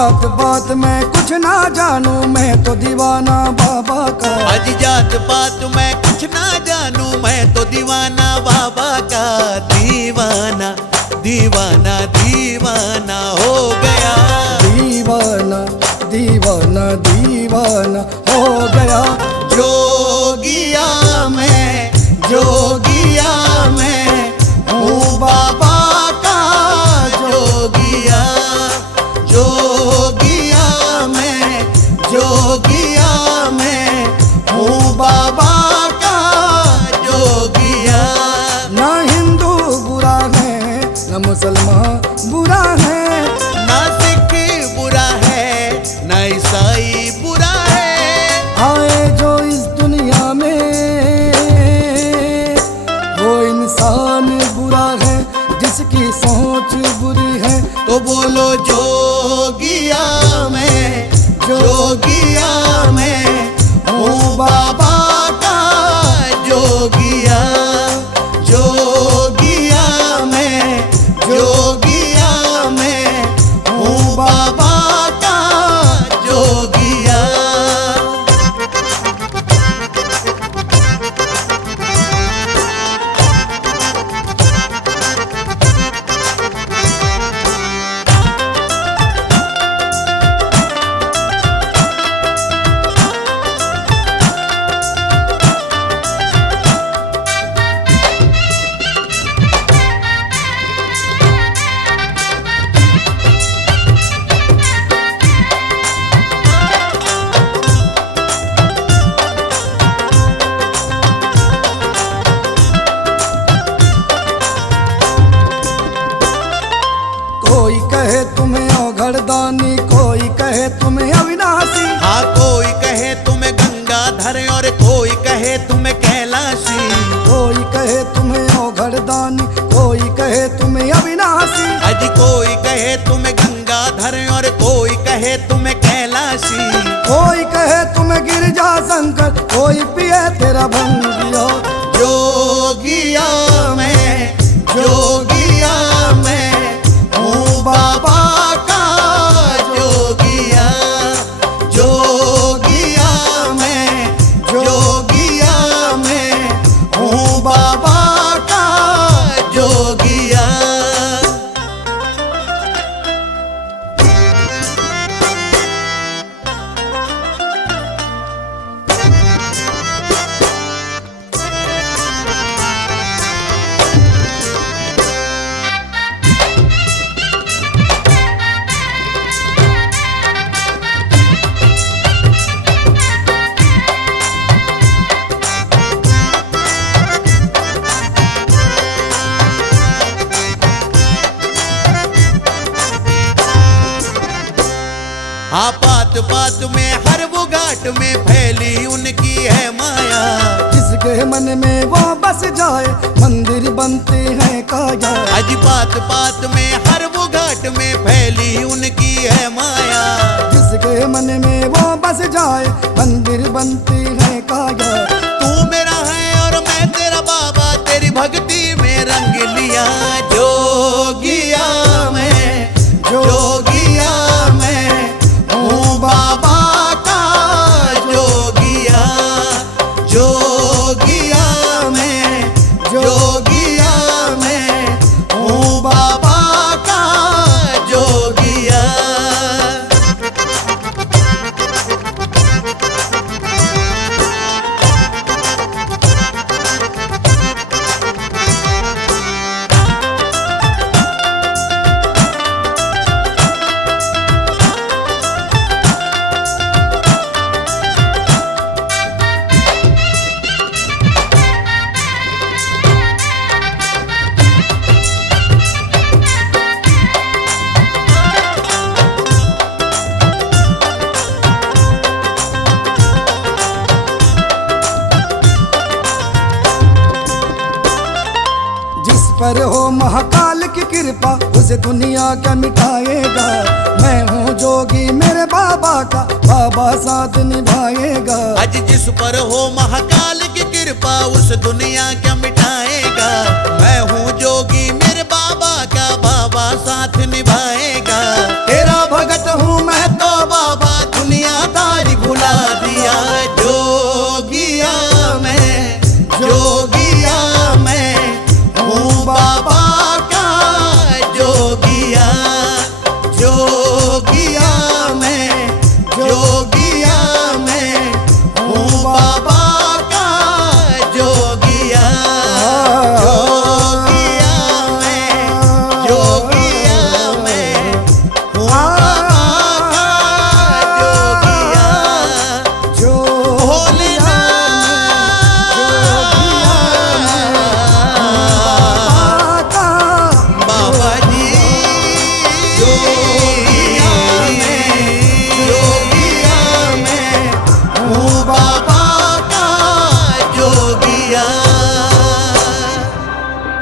जात बात मैं कुछ ना जानू, मैं तो दीवाना बाबा का। आज जात पात मैं कुछ ना जानू, मैं तो दीवाना बाबा का। दीवाना दीवाना दीवाना हो गया, दीवाना दीवाना दीवाना हो गया। जोगिया मैं, जोगिया मैं हूँ बाबा का जोगिया। जोगिया मैं, जोगिया मैं हूँ बाबा का जोगिया। ना हिंदू बुरा है न मुसलमान बुरा है, ना सिख बुरा है ना ईसाई बुरा है। आए जो इस दुनिया में वो इंसान बुरा है जिसकी सोच बुरी है। तो बोलो जोगिया मैं, जोगिया मैं हूँ बाबा का जोगिया। जोगिया मैं, जोगिया मैं हूँ बाबा का जोगिया। कोई कहे तुम्हें औघड़दानी, कोई कहे तुम्हें अविनाशी, हाँ कोई कहे तुम्हें गंगाधर और कोई कहे तुम्हें कैलाशी। कोई कहे तुम्हें औघड़दानी, कोई कहे तुम्हें अविनाशी, अज कोई कहे तुम्हें गंगाधर और कोई कहे तुम्हें कैलाशी। कोई कहे तुम्हें गिरजा शंकर, कोई पिए तेरा भंगिया। जोगिया मैं, जोगिया मैं हूँ बाबा का जोगिया। जोगिया मैं, जोगिया मैं हूँ बाबा का जोगिया। हाँ पात पात में हर वो घाट में फैली उनकी है माया। जिसके मन में वो बस जाए मंदिर बनते हैं काया। आज पात पात में हर वो घाट में फैली उनकी है माया। जिसके मन में वो बस जाए मंदिर बनते हैं काया। तू मेरा है और मैं तेरा बाबा, तेरी भक्ति में रंग लिया। जोगिया मैं, जोगिया मैं हूँ बाबा का जोगिया। जोगिया मैं, जोगिया मैं हूँ बाबा का जोगिया। पर हो महाकाल की कृपा उसे दुनिया क्या मिटाएगा। मैं हूँ जोगी मेरे बाबा का, बाबा साथ निभाएगा। आज जिस पर हो महाकाल की कृपा उस दुनिया क्या